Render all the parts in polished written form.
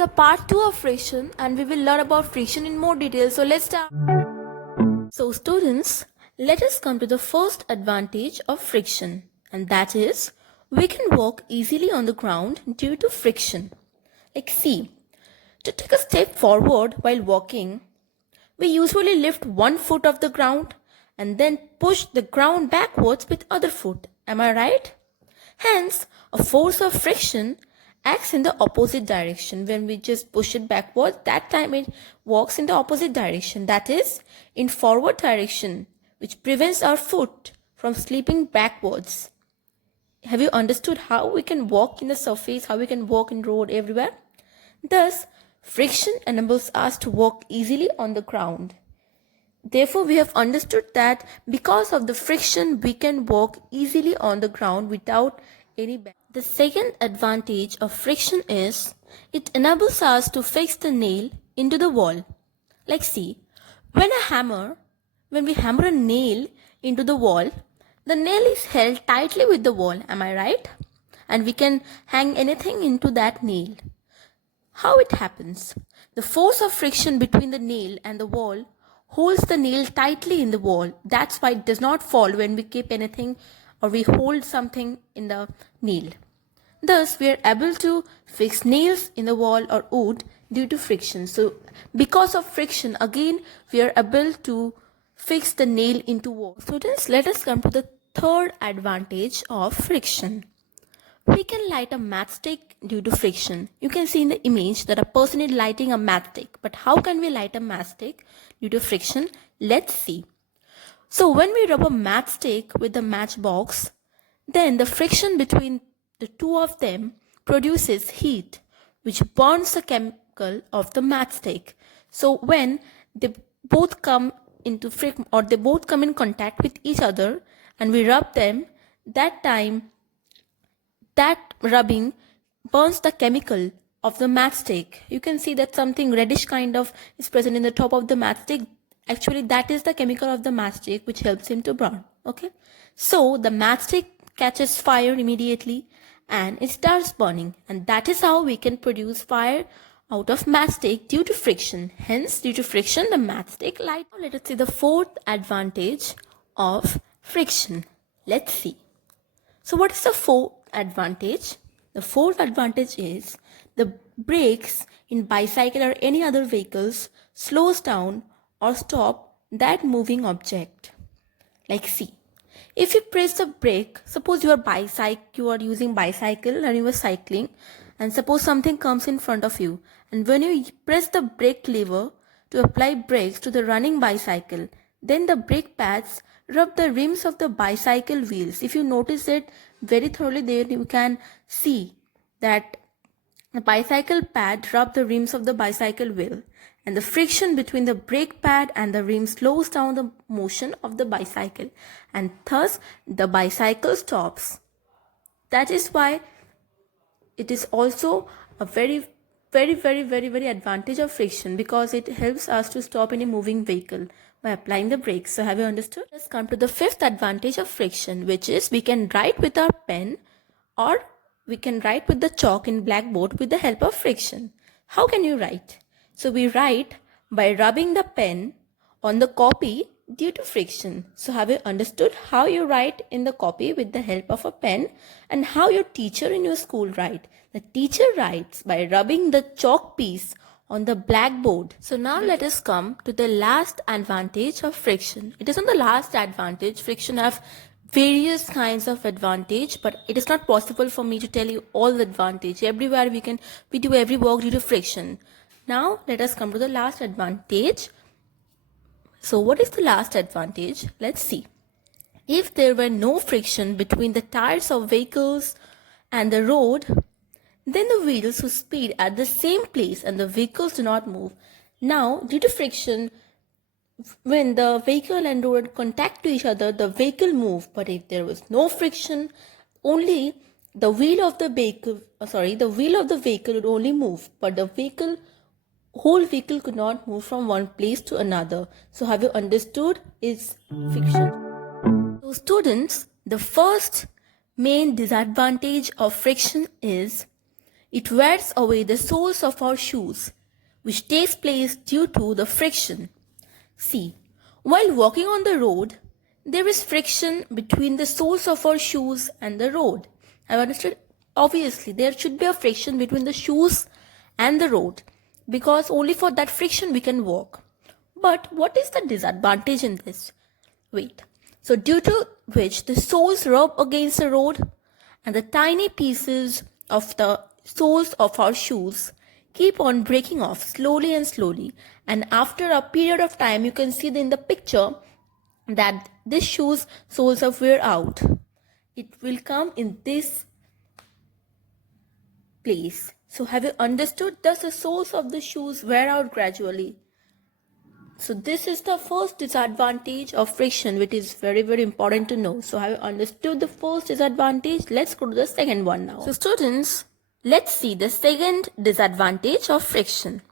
the part 2 of friction and we will learn about friction in more detail. So let's start. So students, let us come to the first advantage of friction, and that is we can walk easily on the ground due to friction. Like see, to take a step forward while walking, we usually lift one foot off the ground and then push the ground backwards with other foot. Am I right? Hence, a force of friction acts in the opposite direction. When we just push it backwards, that time it walks in the opposite direction, that is, in forward direction, which prevents our foot from slipping backwards. Have you understood how we can walk in the surface, how we can walk in road everywhere? Thus, friction enables us to walk easily on the ground. Therefore, we have understood that because of the friction, we can walk easily on the ground without any barrier. The second advantage of friction is it enables us to fix the nail into the wall. Like see, when we hammer a nail into the wall, the nail is held tightly with the wall. Am I right? And we can hang anything into that nail. How it happens? The force of friction between the nail and the wall holds the nail tightly in the wall. That's why it does not fall when we keep anything or we hold something in the nail. Thus, we are able to fix nails in the wall or wood due to friction. So, because of friction, again, we are able to fix the nail into wall. Students, let us come to the third advantage of friction. We can light a matchstick due to friction. You can see in the image that a person is lighting a matchstick. But how can we light a matchstick due to friction? Let's see. So when we rub a matchstick with the matchbox, then the friction between the two of them produces heat, which burns the chemical of the matchstick. So when they both come into friction or they both come in contact with each other and we rub them, that time that rubbing burns the chemical of the matchstick. You can see that something reddish kind of is present in the top of the matchstick. Actually, that is the chemical of the matchstick which helps him to burn. Okay, so the matchstick catches fire immediately and it starts burning, and that is how we can produce fire out of matchstick due to friction. Hence, due to friction, the matchstick light. Now let us see the fourth advantage of friction. Let's see. So what is the fourth advantage? The fourth advantage is the brakes in bicycle or any other vehicles slows down or stop that moving object. Like see, if you press the brake, suppose you are using bicycle and you are cycling, and suppose something comes in front of you, and when you press the brake lever to apply brakes to the running bicycle, then the brake pads rub the rims of the bicycle wheels. If you notice it very thoroughly, there you can see that the bicycle pad rub the rims of the bicycle wheel, and the friction between the brake pad and the rim slows down the motion of the bicycle, and thus the bicycle stops. That is why it is also a very advantage of friction, because it helps us to stop any moving vehicle by applying the brakes. So have you understood? Let's come to the fifth advantage of friction, which is we can write with our pen or we can write with the chalk in blackboard with the help of friction. How can you write? So we write by rubbing the pen on the copy due to friction. So have you understood how you write in the copy with the help of a pen, and how your teacher in your school write? The teacher writes by rubbing the chalk piece on the blackboard. So now let us come to the last advantage of friction. It is not the last advantage. Friction have various kinds of advantage, but it is not possible for me to tell you all the advantage. Everywhere we do every work due to friction. Now let us come to the last advantage. So what is the last advantage? Let's see. If there were no friction between the tires of vehicles and the road, then the wheels would speed at the same place and the vehicles do not move. Now, due to friction, when the vehicle and road contact to each other, the vehicle move. But if there was no friction, only the wheel of the vehicle would only move, but the whole vehicle could not move from one place to another. So have you understood is friction? So students, the first main disadvantage of friction is It wears away the soles of our shoes, which takes place due to the friction. See, while walking on the road, there is friction between the soles of our shoes and the road. I've understood. Obviously, there should be a friction between the shoes and the road, because only for that friction we can walk. But what is the disadvantage in this? Wait. So due to which the soles rub against the road and the tiny pieces of the soles of our shoes keep on breaking off slowly and slowly, and after a period of time you can see in the picture that this shoes soles are wear out. It will come in this place. So have you understood? Thus the soles of the shoes wear out gradually. So this is the first disadvantage of friction, which is very, very important to know. So have you understood the first disadvantage? Let's go to the second one now. So students, let's see the second disadvantage of friction.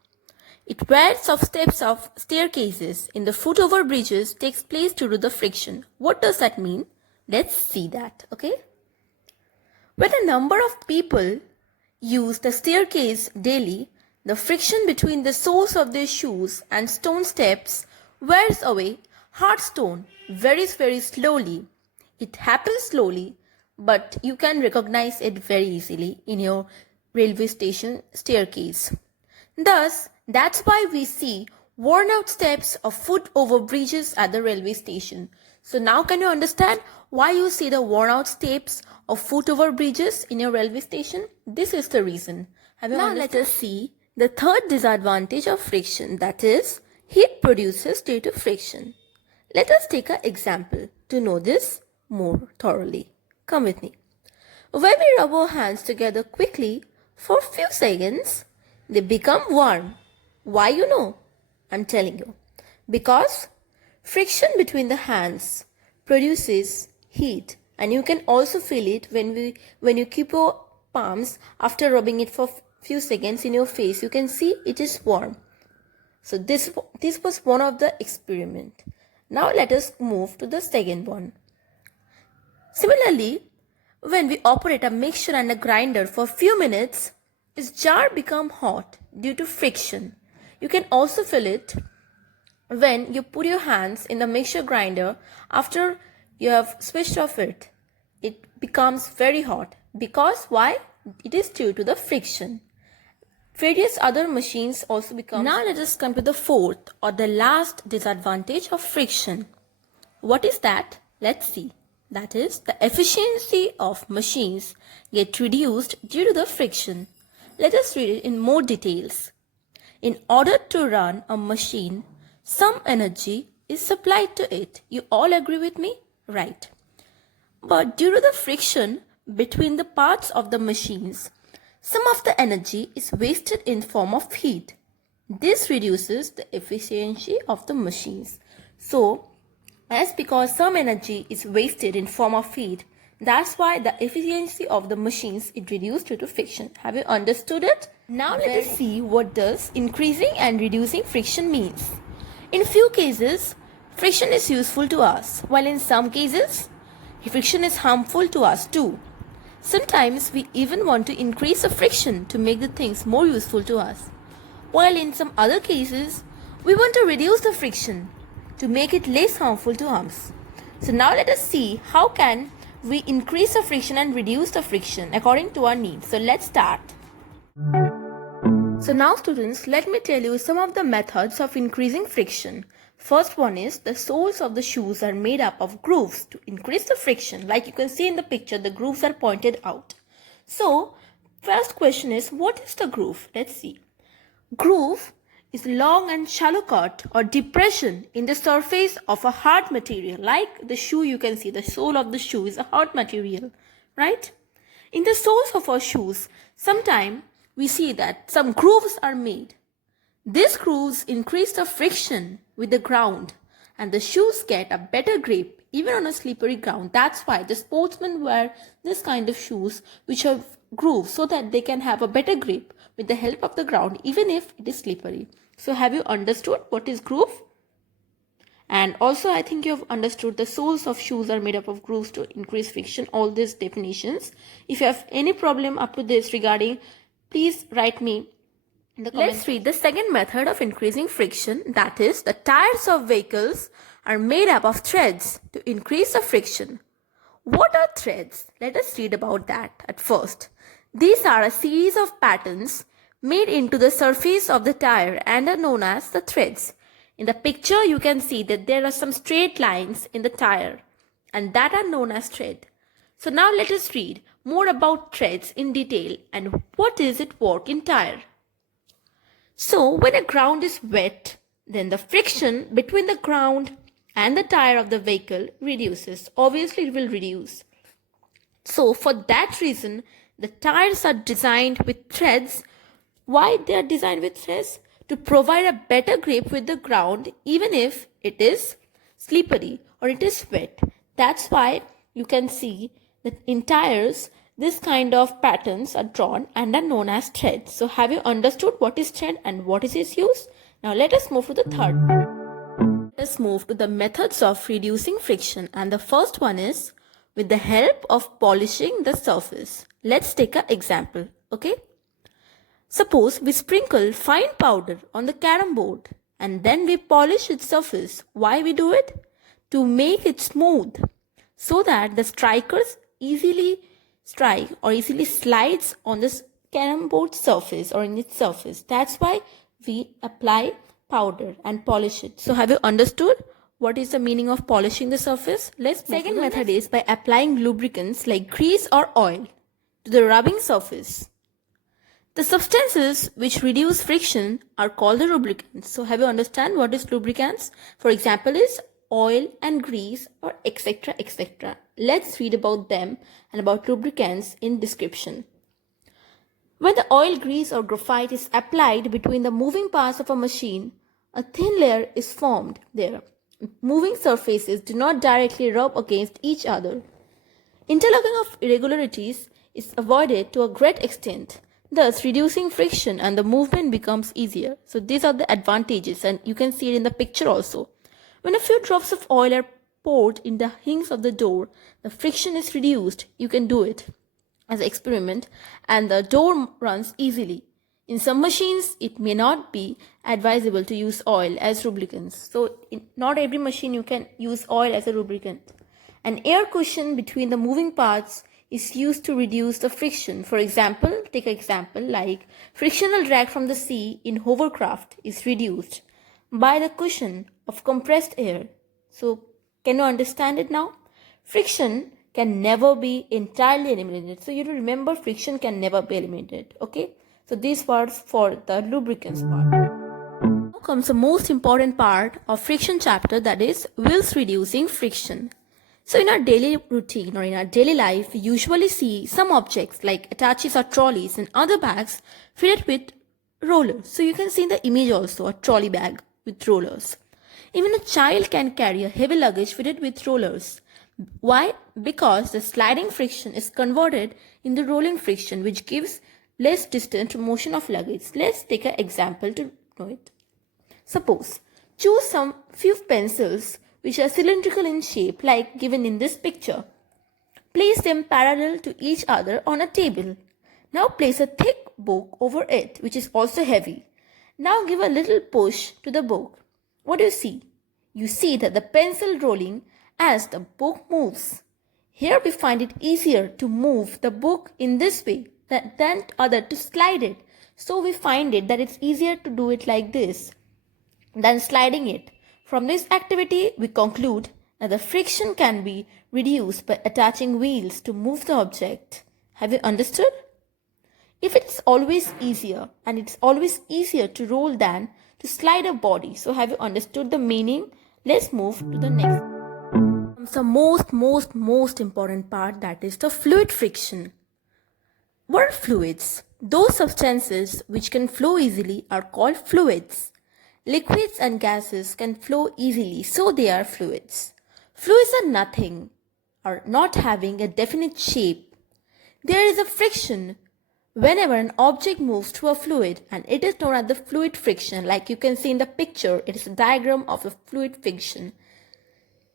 It wears of steps of staircases in the foot over bridges takes place due to the friction. What does that mean? Let's see that, okay? When a number of people use the staircase daily, the friction between the soles of their shoes and stone steps wears away hard stone very, very slowly. It happens slowly, but you can recognize it very easily in your railway station staircase. Thus, that's why we see worn out steps of foot over bridges at the railway station. So now can you understand why you see the worn out steps of foot over bridges in your railway station? This is the reason. Now let us see the third disadvantage of friction, that is, heat produces due to friction. Let us take an example to know this more thoroughly. Come with me. When we rub our hands together quickly for a few seconds, they become warm. Why you know? I'm telling you. Because friction between the hands produces heat, and you can also feel it when you keep your palms after rubbing it for few seconds in your face. You can see it is warm. So this was one of the experiment. Now let us move to the second one. Similarly, when we operate a mixture and a grinder for a few minutes, its jar become hot due to friction. You can also feel it when you put your hands in the mixture grinder after you have switched off it. It becomes very hot. Because why? It is due to the friction. Various other machines also become. Now let us come to the fourth or the last disadvantage of friction. What is that? Let's see. That is, the efficiency of machines get reduced due to the friction. Let us read it in more details. In order to run a machine, some energy is supplied to it. You all agree with me? Right. But due to the friction between the parts of the machines, some of the energy is wasted in form of heat. This reduces the efficiency of the machines. So, as because some energy is wasted in form of heat, that's why the efficiency of the machines is reduced due to friction. Have you understood it? Now let us see what does increasing and reducing friction means. In few cases, friction is useful to us, while in some cases, friction is harmful to us too. Sometimes we even want to increase the friction to make the things more useful to us, while in some other cases, we want to reduce the friction to make it less harmful to us. So now let us see how can we increase the friction and reduce the friction according to our needs. So let's start. So now students, let me tell you some of the methods of increasing friction. First one is the soles of the shoes are made up of grooves to increase the friction. Like you can see in the picture, the grooves are pointed out. So first question is, what is the groove? Let's see. Groove is long and shallow cut or depression in the surface of a hard material. Like the shoe, you can see the sole of the shoe is a hard material, right? In the soles of our shoes, sometimes we see that some grooves are made. These grooves increase the friction with the ground and the shoes get a better grip even on a slippery ground. That's why the sportsmen wear this kind of shoes which have grooves so that they can have a better grip with the help of the ground even if it is slippery. So have you understood what is groove? And also I think you have understood the soles of shoes are made up of grooves to increase friction, all these definitions. If you have any problem up to this regarding Please write me in the comments. Let's read the second method of increasing friction, that is, the tires of vehicles are made up of threads to increase the friction. What are threads? Let us read about that at first. These are a series of patterns made into the surface of the tire and are known as the threads. In the picture, you can see that there are some straight lines in the tire and that are known as thread. So now let us read more about threads in detail and what is its work in tire. So when a ground is wet, then the friction between the ground and the tire of the vehicle reduces. Obviously, it will reduce. So for that reason, the tires are designed with threads. Why they are designed with threads? To provide a better grip with the ground even if it is slippery or it is wet. That's why you can see that in tires, this kind of patterns are drawn and are known as threads. So have you understood what is thread and what is its use? Now let us move to the third. Let us move to the methods of reducing friction, and the first one is with the help of polishing the surface. Let's take an example, okay? Suppose we sprinkle fine powder on the carom board and then we polish its surface. Why we do it? To make it smooth so that the strikers easily strike or easily slides on this carom board surface or in its surface. That's why we apply powder and polish it. So have you understood what is the meaning of polishing the surface? Second method is by applying lubricants like grease or oil to the rubbing surface. The substances which reduce friction are called the lubricants. So have you understand what is lubricants? For example is oil and grease or etc. etc. Let's read about them and about lubricants in description. When the oil, grease or graphite is applied between the moving parts of a machine, a thin layer is formed there. Moving surfaces do not directly rub against each other. Interlocking of irregularities is avoided to a great extent, thus reducing friction and the movement becomes easier. So these are the advantages and you can see it in the picture also. When a few drops of oil are poured in the hinge of the door, the friction is reduced. You can do it as an experiment and the door runs easily. In some machines, it may not be advisable to use oil as lubricants. So not every machine you can use oil as a lubricant. An air cushion between the moving parts is used to reduce the friction. For example, take an example like frictional drag from the sea in hovercraft is reduced by the cushion of compressed air. So can you understand it now? Friction can never be entirely eliminated. So you have to remember friction can never be eliminated. Okay. So these words for the lubricants part. Now comes the most important part of friction chapter, that is wheels reducing friction. So in our daily routine or in our daily life, we usually see some objects like attaches or trolleys and other bags fitted with rollers. So you can see in the image also a trolley bag with rollers. Even a child can carry a heavy luggage fitted with rollers. Why? Because the sliding friction is converted into rolling friction, which gives less distant motion of luggage. Let's take an example to know it. Suppose, choose some few pencils which are cylindrical in shape like given in this picture. Place them parallel to each other on a table. Now place a thick book over it which is also heavy. Now give a little push to the book. What do you see? You see that the pencil rolling as the book moves. Here we find it easier to move the book in this way than other to slide it. So we find it that it's easier to do it like this than sliding it. From this activity, we conclude that the friction can be reduced by attaching wheels to move the object. Have you understood? If it's always easier and it's always easier to roll than to slide a body. So have you understood the meaning? Let's move to the next. The most important part, that is the fluid friction. What are fluids? Those substances which can flow easily are called fluids. Liquids and gases can flow easily, so they are fluids. Fluids are nothing or not having a definite shape. There is a friction whenever an object moves through a fluid, and it is known as the fluid friction. Like you can see in the picture, it is a diagram of the fluid friction.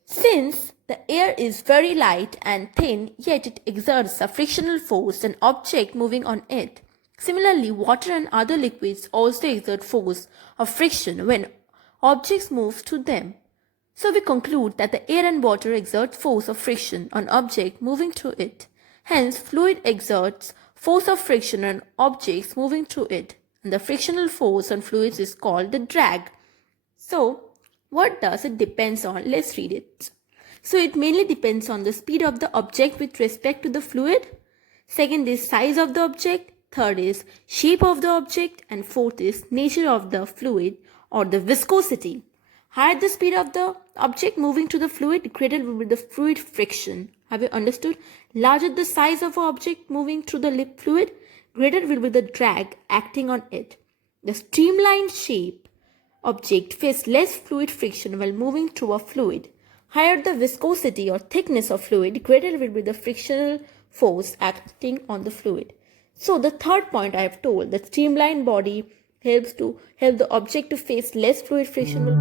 Since the air is very light and thin, yet it exerts a frictional force, an object moving on it Similarly, water and other liquids also exert force of friction when objects move through them. So we conclude that the air and water exert force of friction on object moving through it. Hence, fluid exerts force of friction on objects moving through it, and the frictional force on fluids is called the drag. So, what does it depends on? Let's read it. So, it mainly depends on the speed of the object with respect to the fluid. Second is size of the object. Third is shape of the object. And fourth is nature of the fluid or the viscosity. Higher the speed of the object moving to the fluid, greater will be the fluid friction. Have you understood? Larger the size of an object moving through the fluid, greater will be the drag acting on it. The streamlined shape object face less fluid friction while moving through a fluid. Higher the viscosity or thickness of fluid, greater will be the frictional force acting on the fluid. So the third point I have told, the streamlined body help the object to face less fluid friction.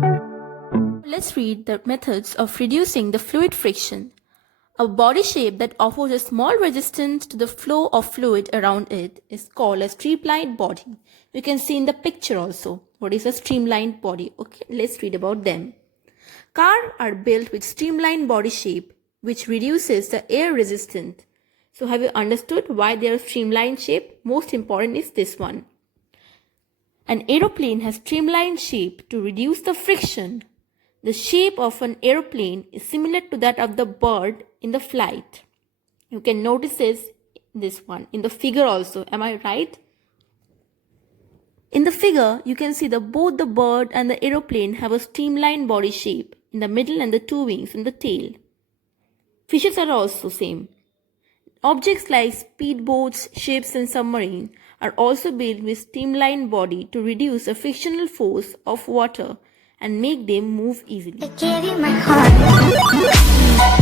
Let's read the methods of reducing the fluid friction. A body shape that offers a small resistance to the flow of fluid around it is called a streamlined body. You can see in the picture also what is a streamlined body. Okay, let's read about them. Cars are built with streamlined body shape which reduces the air resistance. So have you understood why they are streamlined shape? Most important is this one. An aeroplane has streamlined shape to reduce the friction. The shape of an aeroplane is similar to that of the bird in the flight. You can notice this one in the figure also. Am I right? In the figure, you can see that both the bird and the aeroplane have a streamlined body shape in the middle and the two wings in the tail. Fishes are also same. Objects like speedboats, ships and submarines are also built with streamlined body to reduce the frictional force of water and make them move easily. I gave you my heart.